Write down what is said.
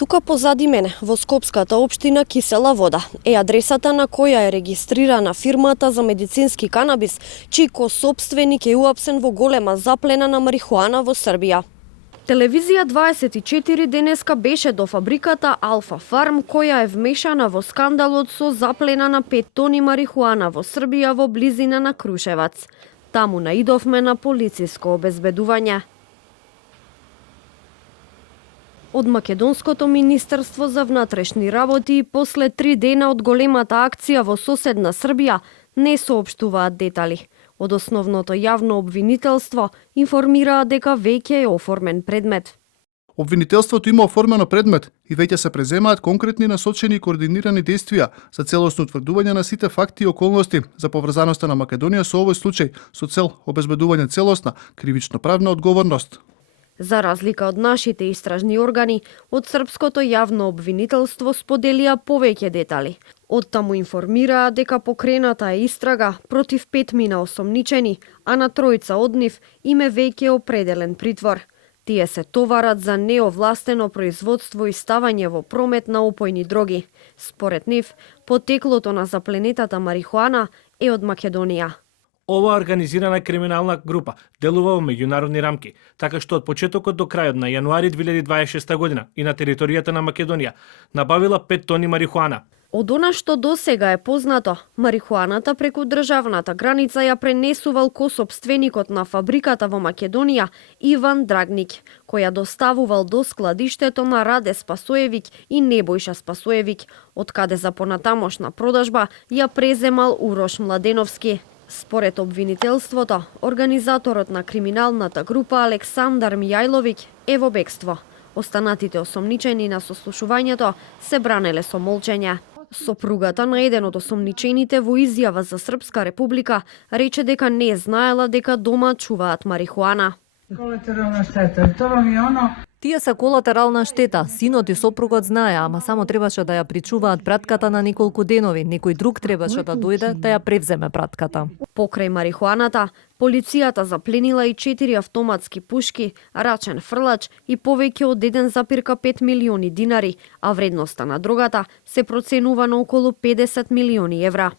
Тука позади мене, во Скопската општина Кисела Вода, е адресата на која е регистрирана фирмата за медицински канабис, чиј собственик е уапсен во голема заплена на марихуана во Србија. Телевизија 24 денеска беше до фабриката Алфа Фарм, која е вмешана во скандалот со заплена на 5 тони марихуана во Србија во близина на Крушевац. Таму наидовме на полициско обезбедување. Од Македонското Министерство за внатрешни работи после 3 дена од големата акција во соседна Србија не соопштуваат детали. Од основното јавно обвинителство информираат дека веќе е оформен предмет. Обвинителството има оформено предмет и веќе се преземаат конкретни насочени и координирани действија за целосно утврдување на сите факти и околности за поврзаноста на Македонија со овој случај со цел обезбедување целосна кривично-правна одговорност. За разлика од нашите истражни органи, од српското јавно обвинителство споделија повеќе детали. Оттаму информираа дека покрената е истрага против 5 мина осомничени, а на тројца од нив им е веќе определен притвор. Тие се товарат за неовластено производство и ставање во промет на опојни дроги. Според нив, потеклото на запленетата марихуана е од Македонија. Ова организирана криминална група делува во меѓународни рамки, така што од почетокот до крајот на јануари 2026 година и на територијата на Македонија набавила 5 тони марихуана. Од она што досега е познато, марихуаната преку државната граница ја пренесувал собственикот на фабриката во Македонија Иван Драгник, која доставувал до складиштето на Раде Спасоевиќ и Небојша Спасоевиќ, од каде за понатамошна продажба ја преземал Урош Младеновски. Според обвинителството, организаторот на криминалната група Александар Мијајловиќ е во бегство. Останатите осомничени на сослушувањето се бранеле со молчење. Сопругата на еден од осомничените во изјава за Српска република рече дека не знаела дека дома чуваат марихуана. Колатерална штета, тоа ми е оно. Тие се колатерална штета. Синот и сопругот знае, ама само требаше да ја причуваат пратката на неколку денови. Некој друг требаше да дојде да ја превземе пратката. Покрај марихуаната, полицијата запленила и 4 автоматски пушки, рачен фрлач и повеќе од 1,5 милиони динари, а вредноста на дрогата се проценува на околу 50 милиони евра.